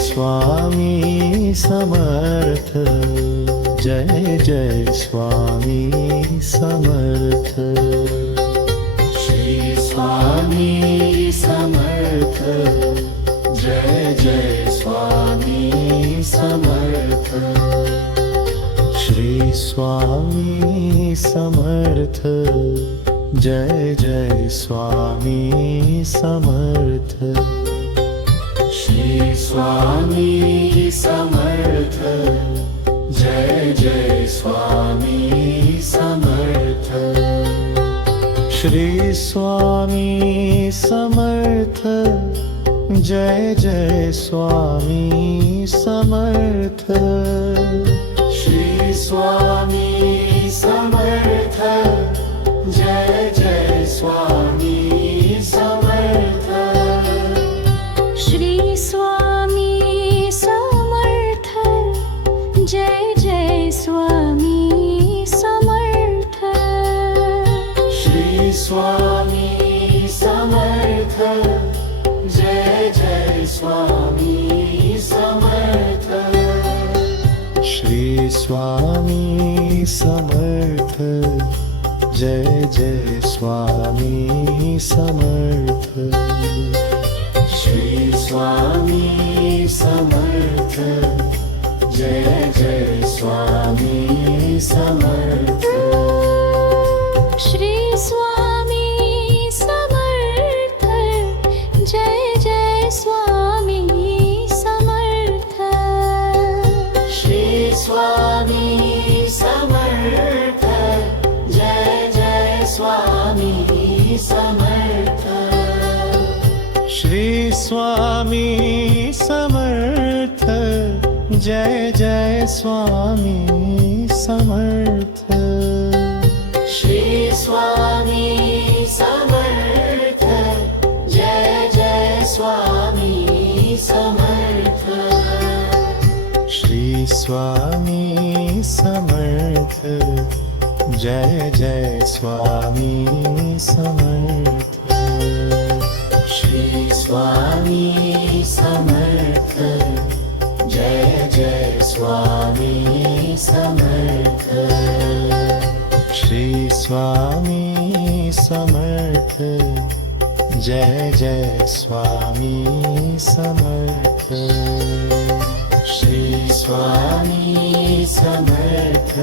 Swami Samarth जय जय Swami Samarth Shri Swami Samarth जय जय Swami Samarth Shri Swami Samarth जय जय Swami Samarth Shri Swami Samarth जय जय Swami Samarth Shri Swami Samarth जय जय Swami Samarth Shri Swami Samarth जय जय Swami Samarth Shri Swami Samarth जय जय Swami Samarth Shri Swami Samarth जय जय Swami Samarth Shri Swami Samarth जय जय Swami Samarth Shri Swami Samarth जय जय Swami Samarth Shri Swami Samarth जय जय Swami Samarth Shri Swami Samarth जय जय Swami Samarth Shri Swami Samarth जय जय Swami Samarth Shri Swami Samarth जय जय Swami Samarth Shri Swami Samarth जय जय Swami Samarth Shri Swami Samarth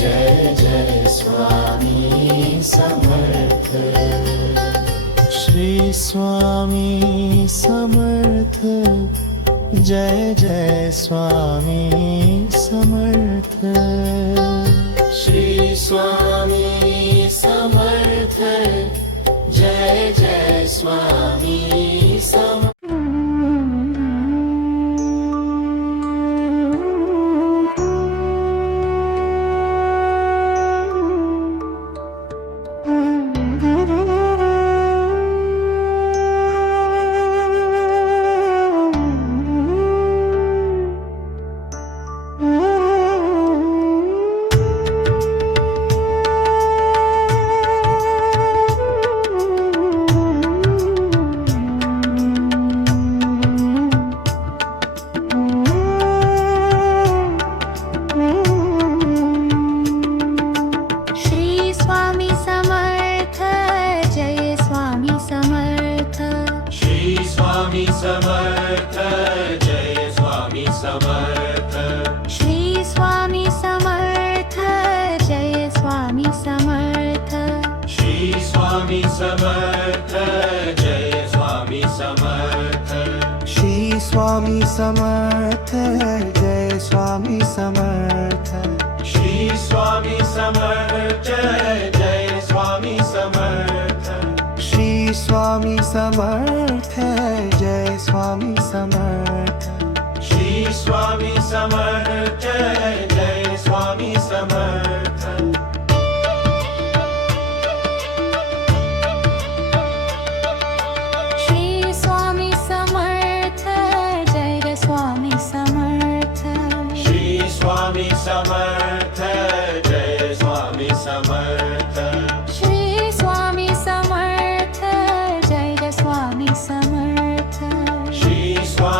जय जय Swami Samarth Shri Swami Samarth जय जय Swami Samarth Shri Swami Samarth जय जय Swami Samarth Shri Swami Samarth जय जय Swami Samarth Shri Swami Samarth जय जय Swami Samarth समर्थ जय Swami Samarth Shri Swami Samarth जय Swami Samarth Shri Swami Samarth जय Swami Samarth Shri Swami Samarth जय Swami Samarth Shri Swami Samarth जय Swami Samarth Shri Swami Samarth जय Swami Samarth Shri Swami Samarth जय Swami Samarth Shri Swami Samarth जय Swami Samarth Shri Swami Samarth जय Swami Samarth Shri Swami Samarth जय Swami Samarth Shri Swami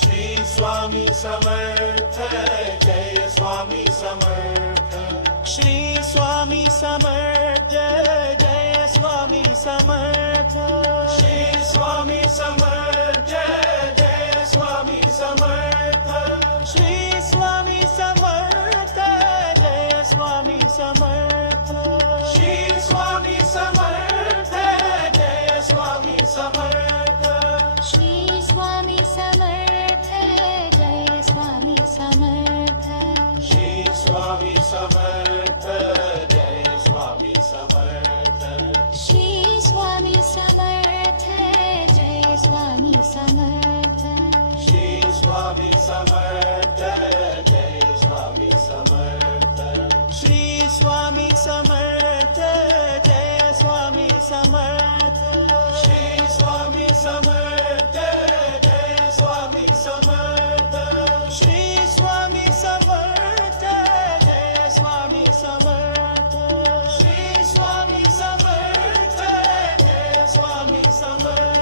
Swami Samarth जय Swami Samarth Shri Swami Samarth जय Swami Samarth Shri Swami Samarth जय Swami Samarth Shri Swami Samarth जय Swami Samarth Shri Swami Samarth जय Swami Samarth Shri Swami Samarth जय Swami Samarth Shri Swami Samarth जय Swami Samarth Shri Swami Samarth जय Swami Samarth Shri Swami Samarth जय Swami Samarth Shri Swami Samarth जय Swami Samarth Shri Swami Samarth जय Swami Samarth Shri Swami Samarth जय Swami Samarth Shri Swami Samarth जय Swami Samarth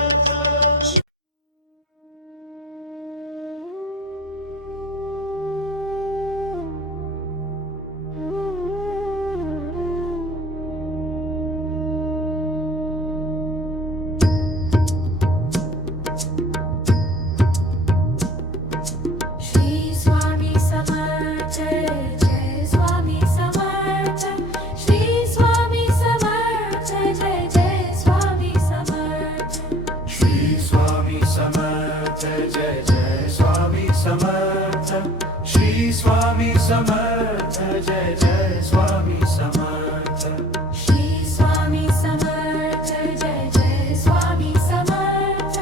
Shri Swami Samarth जय Swami Samarth Shri Swami Samarth जय जय Swami Samarth Shri Swami Samarth जय जय Swami Samarth Shri Swami Samarth जय जय Swami Samarth Shri Swami Samarth जय जय Swami Samarth Shri Swami Samarth जय जय Swami Samarth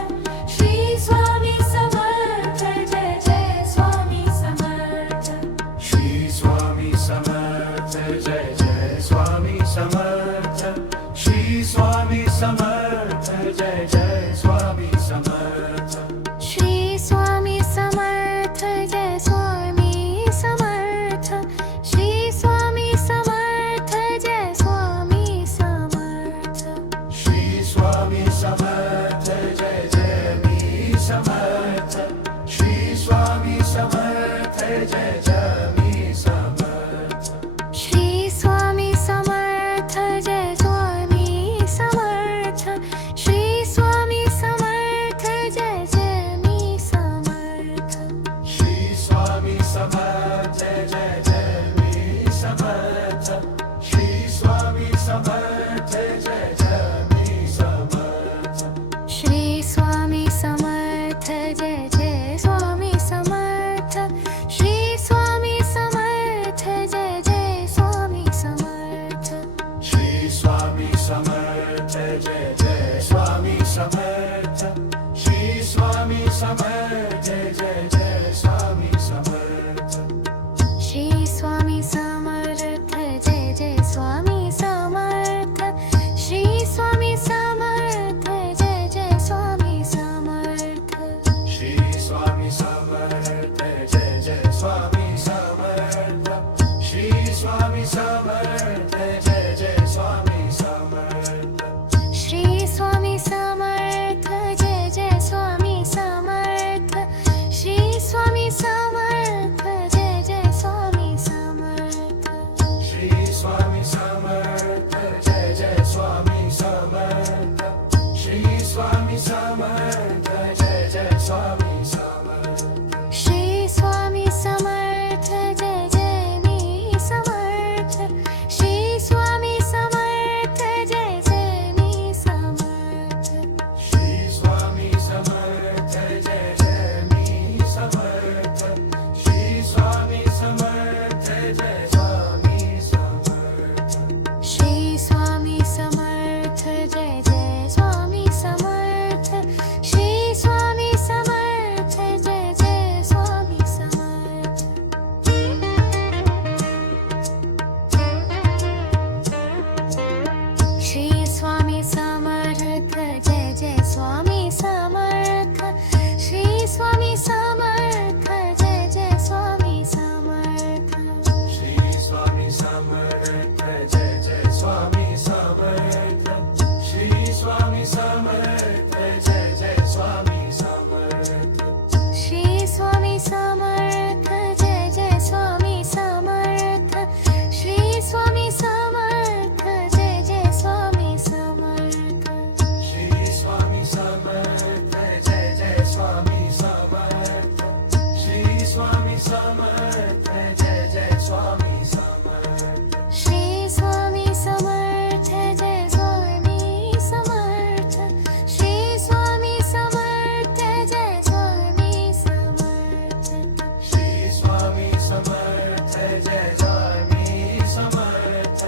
Shri Swami Samarth जय जय Swami Samarth Shri Swami Samarth जय जय Swami Samarth Shri Swami Samarth जय Swami Samarth Shri Swami Samarth जय Swami Samarth Shri Swami Samarth जय जय मी Samarth Shri Swami Samarth जय जय मी Samarth Shri Swami Samarth जय Swami Samarth Shri Swami Samarth जय जय मी Samarth Shri Swami Samarth जय जय मी Samarth Shri Swami Samarth जय जय मी Samarth Shri Swami Samarth जय जय Swami Samarth Shri Swami Samarth जय जय Swami Samarth Shri Swami Samarth जय जय Swami Samarth Shri Swami Samarth जय जय Swami Samarth Shri Swami Samarth जय जय Swami Samarth Shri Swami Samarth जय जय Swami Samarth Shri Swami Samarth जय जय Swami Samarth Shri Swami Samarth जय जय Swami Samarth Shri Swami Samarth जय जय Swami Samarth Shri Swami Samarth जय जय Swami Samarth Shri Swami Samarth जय जय Swami Samarth Shri Swami Samarth जय जय Swami Samarth Shri Swami Samarth जय जय मी Samarth Shri Swami Samarth जय जय मी Samarth Shri Swami Samarth जय जय मी Samarth Shri Swami Samarth जय Swami Samarth Shri Swami Samarth जय जय Swami Samarth Shri Swami Samarth जय जय Swami Samarth Shri Swami Samarth जय जय Swami Samarth Shri Swami Samarth जय जय Swami Samarth Shri Swami Samarth जय जय Swami Samarth Shri Swami Samarth जय जय Swami Samarth Shri Swami Samarth समर्थ जय जय Swami Samarth Shri Swami Samarth जय Swami Samarth Shri Swami Samarth जय Swami Samarth Shri Swami Samarth जय Swami Samarth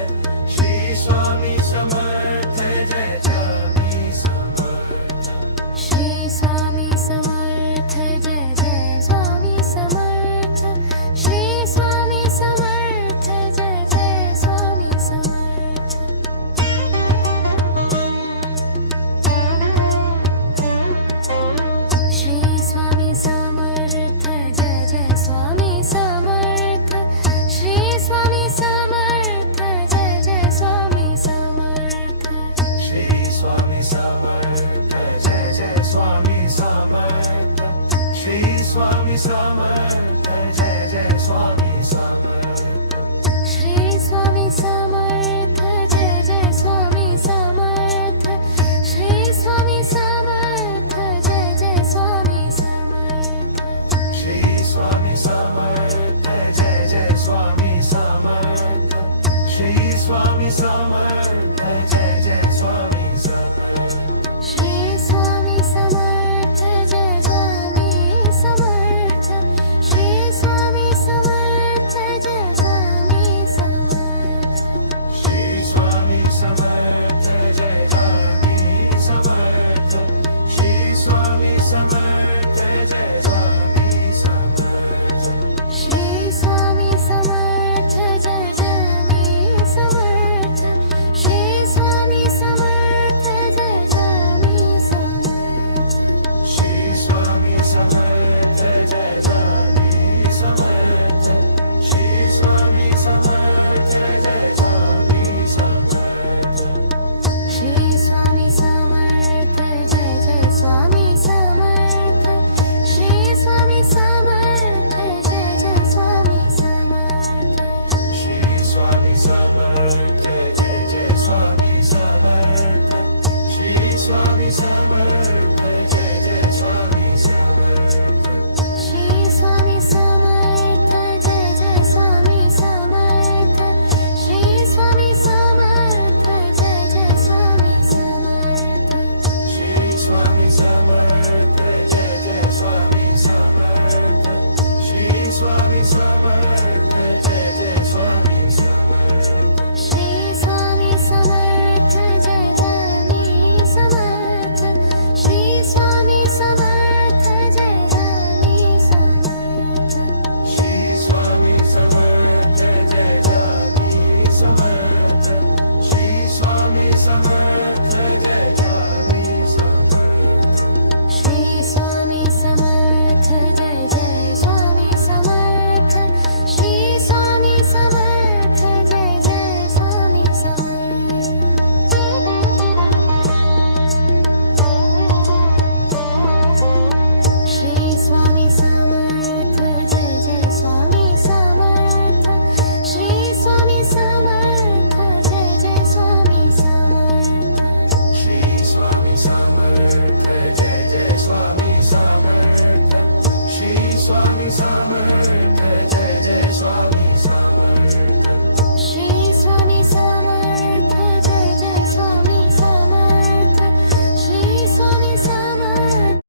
Shri Swami Samarth जय Swami Samarth Shri Swami Samarth जय जय Swami Samarth Shri Swami Samarth जय जय Swami Samarth Shri Swami Samarth जय जय Swami Samarth Shri Swami Samarth जय जय Swami Samarth Shri Swami Samarth जय जय Swami Samarth Shri Swami Samarth जय जय Swami Samarth Shri Swami Samarth जय जय Swami Samarth Shri Swami Samarth जय जय Swami Samarth Shri Swami Samarth जय जय Swami Samarth Shri Swami Samarth जय जय Swami Samarth Shri Swami Samarth जय Swami Samarth Shri Swami Samarth जय Swami Samarth Shri Swami Samarth जय Swami Samarth Shri Swami Samarth जय Swami Samarth Shri Swami Samarth जय Swami Samarth Shri Swami Samarth जय Swami Samarth Shri Swami Samarth जय Swami Samarth Shri Swami Samarth जय Swami Samarth Shri Swami Samarth जय जय Swami Samarth Shri Swami Samarth जय जय Swami Samarth Shri Swami Samarth जय जय Swami Samarth Shri Swami Samarth जय जय Swami Samarth Shri Swami Samarth जय जय Swami Samarth Shri Swami Samarth जय जय Swami Samarth Shri Swami Samarth जय जय Swami Samarth Shri Swami Samarth जय जय Swami Samarth Shri Swami Samarth जय Swami Samarth Shri Swami Samarth जय Swami Samarth Shri Swami Samarth जय Swami Samarth Shri Swami Samarth जय Swami Samarth Shri Swami Samarth जय जय Swami Samarth Shri Swami Samarth जय जय Swami Samarth Shri Swami